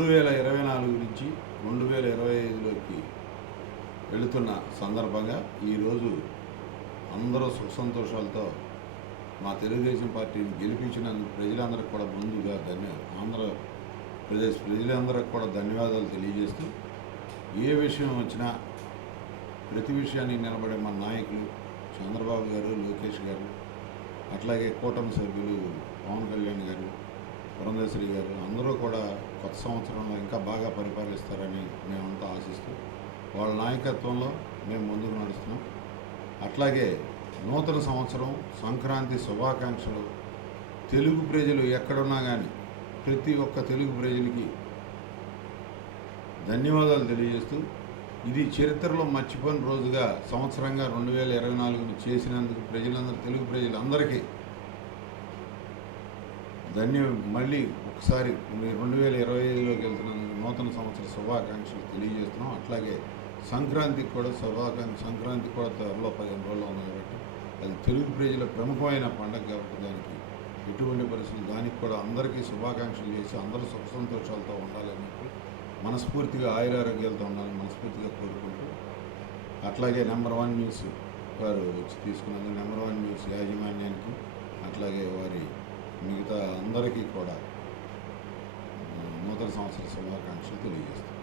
2024 నుంచి 2025లోకి వెళుతున్న సందర్భంగా ఈరోజు అందరూ సుఖ సంతోషాలతో మా తెలుగుదేశం పార్టీని గెలిపించినందుకు ప్రజలందరికీ కూడా ముందుగా ఆంధ్రప్రదేశ్ ప్రజలందరికీ కూడా ధన్యవాదాలు తెలియజేస్తూ, ఏ విషయం వచ్చినా ప్రతి విషయాన్ని నిలబడే మన నాయకులు చంద్రబాబు గారు, లోకేష్ గారు, అట్లాగే కూటమి సభ్యులు పవన్ కళ్యాణ్ గారు, పురంధేశ్వరి గారు అందరూ కూడా కొత్త సంవత్సరంలో ఇంకా బాగా పరిపాలిస్తారని మేమంతా ఆశిస్తూ వాళ్ళ నాయకత్వంలో మేము ముందుకు నడుస్తున్నాం. అట్లాగే నూతన సంవత్సరం సంక్రాంతి శుభాకాంక్షలు తెలుగు ప్రజలు ఎక్కడున్నా కానీ ప్రతి ఒక్క తెలుగు ప్రజలకి ధన్యవాదాలు తెలియజేస్తూ, ఇది చరిత్రలో మర్చిపోయిన రోజుగా సంవత్సరంగా 2024ను చేసినందుకు తెలుగు ప్రజలందరికీ మళ్ళీ ఒకసారి 2025లోకి వెళ్తున్నందుకు నూతన సంవత్సర శుభాకాంక్షలు తెలియజేస్తున్నాం. అట్లాగే సంక్రాంతికి కూడా సంక్రాంతి కూడా త్వరలో 15 రోజులు ఉంది కాబట్టి అది తెలుగు ప్రజల ప్రముఖమైన పండుగ కాబట్టి దానికి ఎటువంటి పరిస్థితులు దానికి కూడా అందరికీ శుభాకాంక్షలు చేసి అందరూ సుఖ సంతోషాలతో ఉండాలని చెప్పి మనస్ఫూర్తిగా ఆయురారోగ్యాలతో ఉండాలని మనస్ఫూర్తిగా కోరుకుంటూ, అట్లాగే నెంబర్ 1 న్యూస్ వారు వచ్చి తీసుకున్నందుకు నెంబర్ 1 న్యూస్ యాజమాన్యానికి అట్లాగే వారి మిగతా అందరికీ కూడా నూతన సంవత్సర శుభాకాంక్షలు తెలియజేస్తాం.